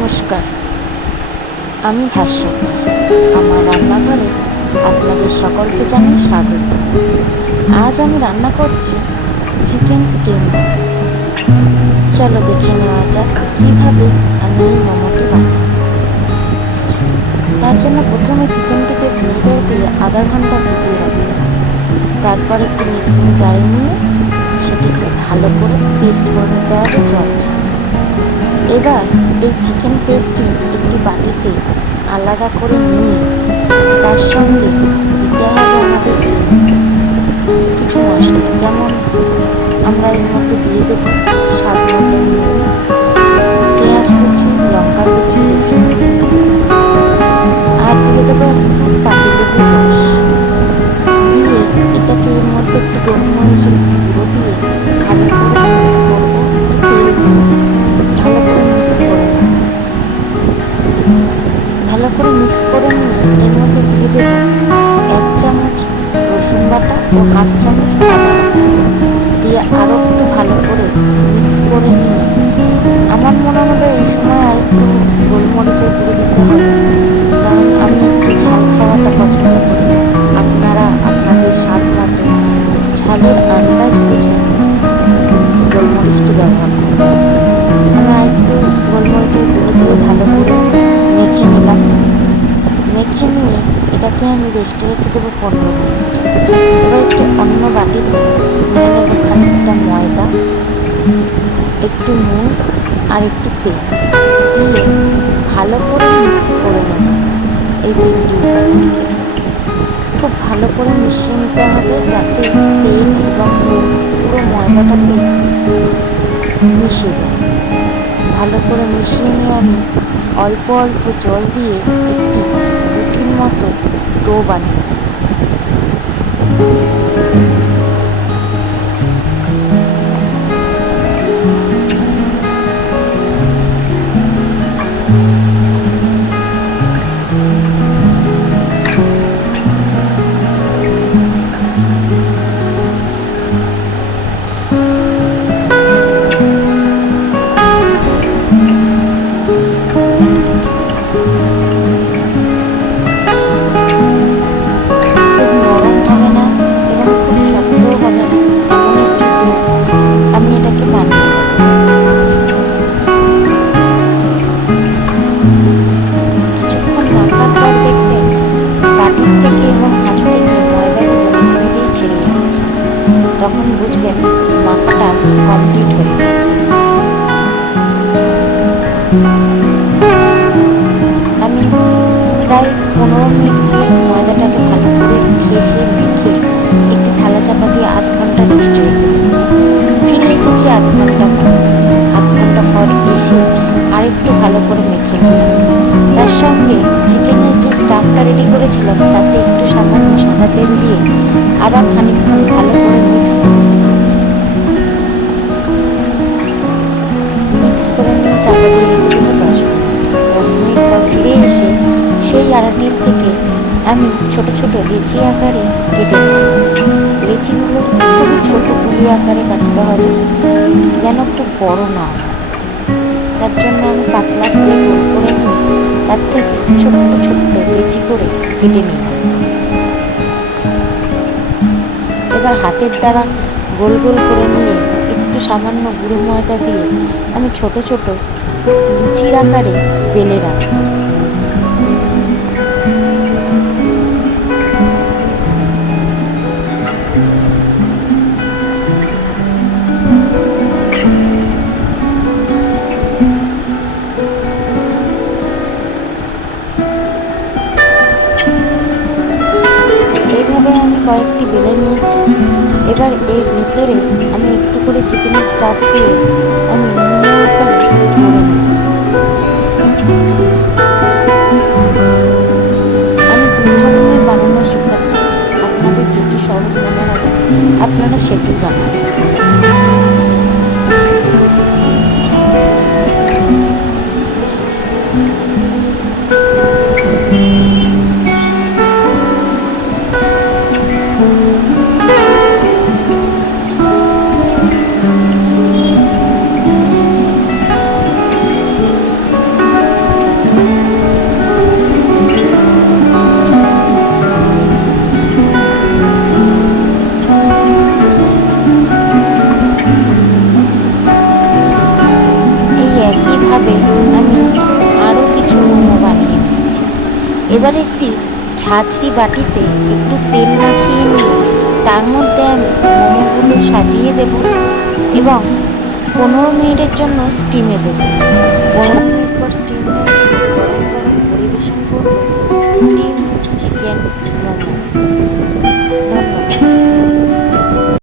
নমস্কার, আমি ভাস্বতী। আমার রান্নাঘরে আপনাদের সকলকে জানাই স্বাগত। আজ আমি রান্না করছি চিকেন স্টিম। চলো দেখে নেওয়া যাক কীভাবে আমি এই মোমোটি বানাই। তার জন্য প্রথমে চিকেনটিকে ভিনেগার দিয়ে আধা ঘন্টা ভিজিয়ে রাখি। তারপর একটি মিক্সিং জারে নিয়ে সেটিকে ভালো করে পেস্ট করে নিতে হবে জল ছাড়া। এবার এই চিকেন পেস্টটি একটি বাটিতে আলাদা করে নিয়ে তার সঙ্গে দিতে হবে আমাদের কিছু মশলা, যেমন আমরা এর মধ্যে দিয়ে দেবো স্বাদ মতো পেঁয়াজ কুচি, লঙ্কা কুচি, রসুন কুচি, আর দিয়ে দেবো একটু পাতিলেবুর রস দিয়ে এটাকে এর মধ্যে একটু গোলমরিচের গুঁড়ো দিয়ে ভালো করে মিক্স করবো। তেল দিয়ে ভালো করে মিক্স করে মিক্স করে নিয়ে এর মধ্যে দিয়ে দেবো 1 চামচ রসুন বাটা ও 1/2 চামচ আদা দিয়ে আরও একটু ভালো করে মিক্স করে নিয়ে আমার মনে হলো এই সময় আর একটু গোলমরিচের গুঁড়ো দিতে হবে, কারণ আমি একটু ঝাল খাওয়াটা পছন্দ করি। আপনারা আপনাদের স্বাদ মতো ঝালের আন্দাজ বুঝে গোলমরিচটি ব্যবহার করবেন। আমি আর একটু গোলমরিচের গুঁড়ো দিয়ে ভালো করে মেখে নিলাম। মেখে নিয়ে এটাকে আমি রেস্টে রেখে দেবো 15 মিনিট। এবার একটু অন্য বাটিতে নিয়ে নেবো খানিকটা ময়দা, একটু নুন আর একটু তেল দিয়ে ভালো করে মিক্স করে নেব। এই তিনটি উপাদানকে খুব ভালো করে মিশিয়ে নিতে হবে, যাতে তেল এবং নুন পুরো ময়দাটাতে মিশে যায়। ভালো করে মিশিয়ে নিয়ে আমি অল্প অল্প জল দিয়ে একটি রুটির মতো ডো বানিয়ে তখন বুঝবেন মাখাটা কমপ্লিট হয়ে গেছে। আমি প্রায় 15 মিনিট ধরে ময়দাটাকে ভালো করে ঘেঁষে মেখে একটি থালা চাপা দিয়ে আধ ঘন্টা রেস্টে রেখে ফিরে এসেছি। আধ ঘন্টা পর এসে আরেকটু ভালো করে মেখে নিলাম। তার সঙ্গে চিকেনের যে স্টাফটা রেডি করেছিলাম তাতে একটু সামান্য সাদা তেল দিয়ে আবার খানিকক্ষণ ভালো করে মিক্স করে নিয়ে চাপা দিয়ে রেখে দেবো 10 মিনিট পর ফিরে এসে সেই আড়াটির থেকে আমি ছোট ছোট লেচি আকারে কেটে নেব। লেচিগুলো খুবই ছোট গুলি আকারে কাটতে হবে, যেন খুব বড় না হয়। তার জন্য আমি পাতলা করে গোল করে নিয়ে তার থেকে ছোট্ট ছোট্ট লেচি করে কেটে নিলাম। এবার হাতের দ্বারা গোল গোল করে নিয়ে একটু সামান্য গুঁড়ো ময়দা দিয়ে আমি ছোট ছোট লুচির আকারে বেলে রাখি। এইভাবে আমি কয়েকটি বেলে নিয়েছি। এবার এর ভিতরে আমি একটু করে চিকেনের স্টাফ দিয়ে আমি মোমো আকারে ভরে নিই। আমি 2 ধরনের বানানো শেখাচ্ছি, আপনাদের যেটি সহজ মনে হবে আপনারা সেটি বানান। এবার একটি ঝাঁঝরি বাটিতে একটু তেল মাখিয়ে নিয়ে তার মধ্যে আমি মোমোগুলো সাজিয়ে দেব এবং 15 মিনিটের জন্য স্টিমে দেবো। 15 মিনিট পর স্টিম হয়ে গরম গরম পরিবেশন করব স্টিম চিকেন মোমো।